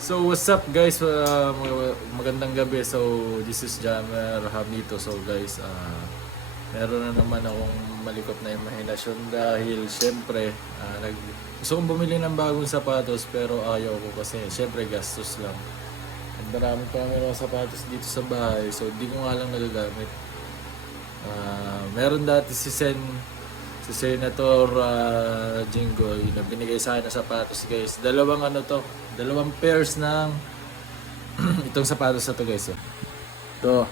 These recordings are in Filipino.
So what's up guys, magandang gabi. So this is Jammer Hamito. So guys, meron na naman akong malikot na imahinasyon dahil syempre gusto kong bumili ng bagong sapatos pero ayaw ko kasi syempre gastos lang. And marami pa meron sapatos dito sa bahay so di ko nga lang nagagamit. Meron dati si Senator Jinggoy na binigay sa akin na sapatos guys. Dalawang pairs ng itong sapatos na to guys. Ito.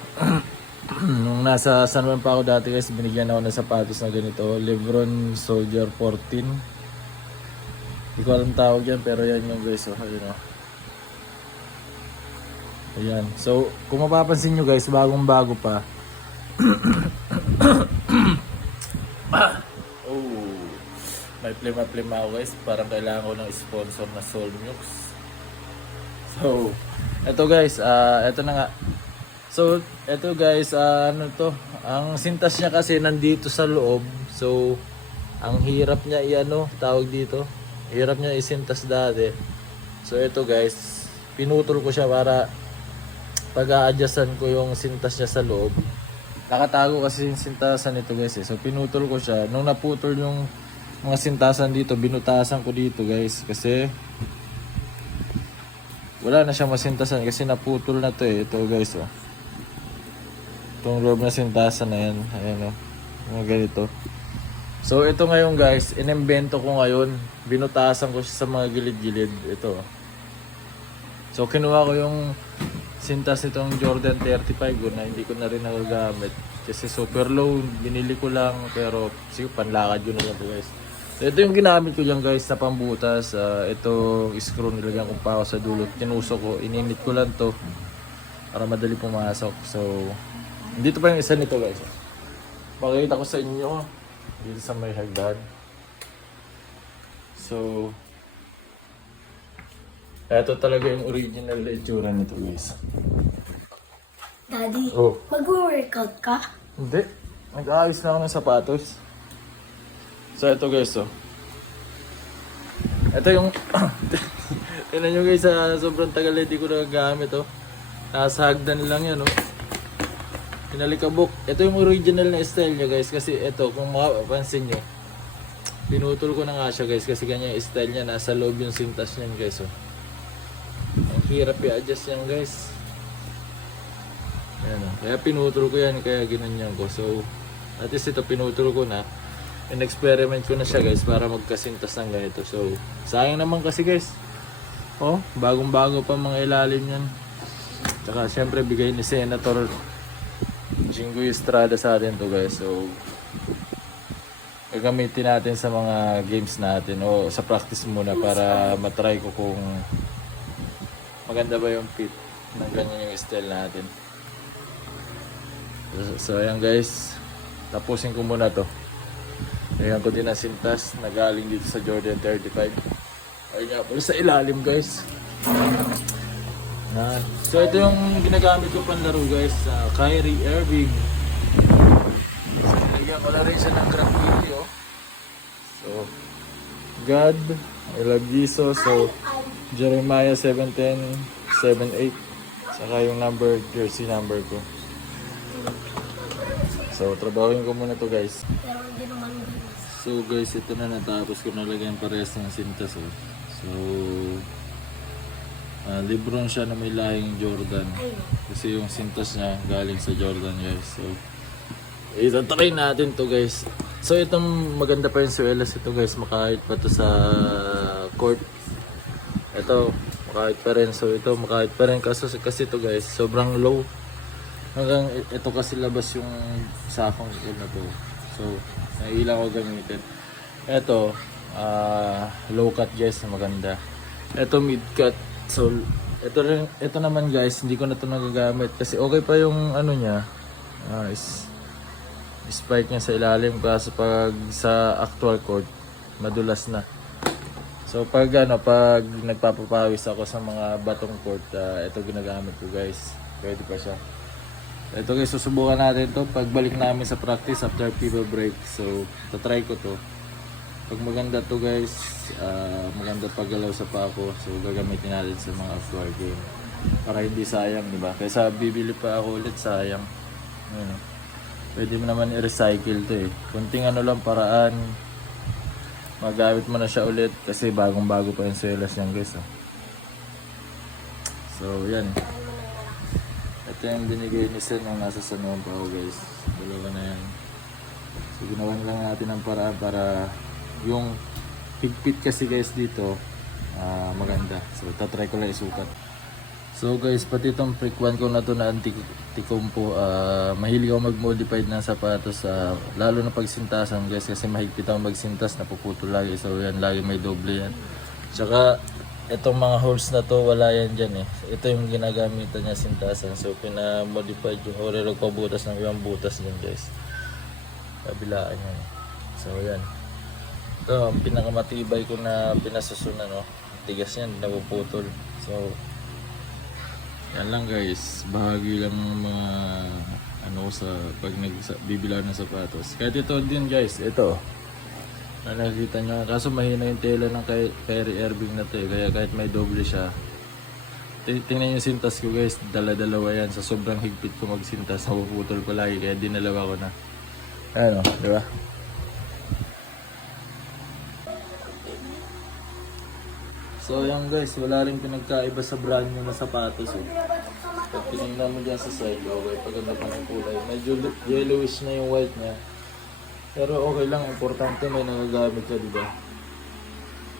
Nung nasa San Juan pa ako dati guys, binigyan ako ng sapatos na ganito. Lebron Soldier 14. Hindi ko alam tawag yan pero yan yung guys. Ayun, ayan. So kung mapapansin nyo guys, bagong bago pa. May plima ako guys, parang kailangan ko ng sponsor na Solmux. So, eto guys, eto na nga. So, eto guys, ano to? Ang sintas niya kasi nandito sa loob. So, ang hirap niya tawag dito. Hirap niya isintas dati. So, eto guys, pinutol ko siya para pag-a-adjustan ko yung sintas niya sa loob. Nakatago kasi yung sintasan nito guys eh. So, pinutol ko siya. Nung naputol yung mga sintasan dito, binutasan ko dito guys kasi wala na siyang masintasan kasi naputol na to eh. Ito guys itong loob na sintasan na yan, ayan mga ganito. So ito ngayon guys, inimbento ko ngayon, binutasan ko siya sa mga gilid-gilid. Ito so kinuha ko yung sintas nitong Jordan 35 na hindi ko na rin nagagamit kasi super low, binili ko lang pero siguro panlakad yun na lang to guys. Ito yung ginamit ko dyan guys na pambutas. Ito screw nilagyan ko pa ako sa dulot. Tinusok ko. Ininit ko lang to para madali pumasok. So, dito pa yung isa nito guys. Pakita ko sa inyo. Dito sa may hagdan. So, ito talaga yung original itsura nito guys. Daddy, Oh. mag-workout ka? Hindi. Nag-aayos na ako ng sapatos. So ito guys ito yung tingnan nyo guys, sobrang tagal hindi ko nagagamit nasa hagdan lang yan pinalikabok. Ito yung original na style niya guys kasi ito kung mapapansin nyo pinutol ko na nga siya guys kasi ganyan yung style niya, nasa loob yung sintas niyan guys ang hirap i-adjust yan guys. Ayan, kaya pinutol ko yan, kaya ginanyan ko. So at least ito pinutol ko na. In-experiment ko na siya guys para magkasintas ng ganito. So, sayang naman kasi guys. Bagong bago pa mga ilalim yan. Tsaka syempre bigay ni Senator Jinggoy Estrada sa atin to guys. So, gagamitin natin sa mga games natin o sa practice muna para matry ko kung maganda ba yung fit ng ganyan yung style natin. So, ayan guys. Tapusin ko muna to. Ayan ko din ang sintas na galing dito sa Jordan 35. Ayun nga po sa ilalim guys. So ito yung ginagamit ko panlaro guys. Kyrie Irving. So nilagyan ko na rin siya ng graffiti So God, I love Jesus. So Jeremiah 7:10, 7:8. Saka yung jersey number ko. So trabahuin ko muna to guys. Pero hindi naman. So guys, ito na natapos ko nalagyan parehas ng sintas So Lebron siya na may lahing Jordan kasi yung sintas niya galing sa Jordan guys. So itatry natin to guys. So itong maganda pa yung suelas ito guys, makahit pa to sa court. Ito makahit pa rin. So ito makahit pa rin kasi ito guys sobrang low. Hanggang ito kasi labas yung sakong na to. So naiilang ko gamitin. Ito low cut guys na maganda. Ito mid cut. So ito naman guys, hindi ko na to nagagamit kasi okay pa yung niya. Spike niya sa ilalim kasi pag sa actual court madulas na. So pag nagpapapawis ako sa mga batong court, ito ginagamit ko guys. Pwede pa siya. Ito guys, susubukan natin to pagbalik namin sa practice after people break. So, tatry ko to. Pag maganda to guys, maganda paggalaw sa pako. So gagamitin natin sa mga outdoor game. Para hindi sayang, di ba? Kaysa bibili pa ako ulit, sayang. Ayun, oh. Pwede mo naman i-recycle to eh. Kunting ano lang paraan. Magamit mo na siya ulit kasi bagong-bago pa yung swelas niyan guys. Oh. So yan. Ito yung binigay ni Sen nung nasa Sanuan pa ako guys. Dalawa na yan. So ginawan lang natin ang paraan para yung higpit kasi guys dito maganda. So tatry ko lang isukat. So guys, pati itong Freak 1 ko na to na anti-compo, mahilig ako mag-modified ng sapatos, lalo na pagsintasan guys kasi mahigpit ako magsintas, napuputol lagi. So yan, lagi may doble yan. Tsaka itong mga holes na to, wala yan dyan eh. Ito yung ginagamitan niya sintasan. So pina-modified yung orero ko butas ng ibang butas din guys. Kabilaan yan. So yan. Ito ang pinakamatibay ko na pinasusunan, no. Tigas yan, napuputol. So yan lang guys, bahagi lang ng mga ano sa pag nagbibilan ng sapatos. Kahit ito din guys, ito. Na nakikita nyo, kaso mahina yung tela ng Kyrie Irving na to eh. Kaya kahit may doble siya. Tingnan yung sintas ko guys, dala-dalawa yan. Sa sobrang higpit ko magsintas, napuputol ko lagi. Kaya dinalawa ko na. Ayan o, di ba? So yan guys, wala rin pinagkaiba sa brand nyo na sapatos eh. Pag tinignan mo dyan sa side, okay, paganda pa ng kulay. Medyo yellowish na yung white niya. Pero okay lang, importante may nagagamit ka, diba?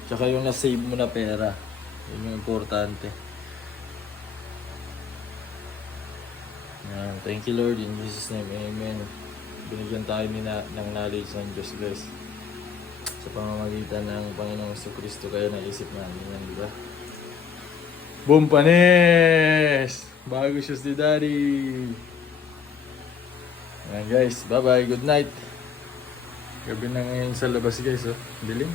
Tsaka yung na-save mo na pera. Yun yung importante. Yan. Thank you Lord, in Jesus name, amen. Binigyan tayo ng knowledge ng Diyos guys. Sa pamamagitan ng Panginoong Jesucristo kayo naisip namin yan, diba? Boom panis! Bago shoes ni Daddy! Yan guys, bye bye, good night! Gabi na ngayon sa labas guys, oh. Dilim.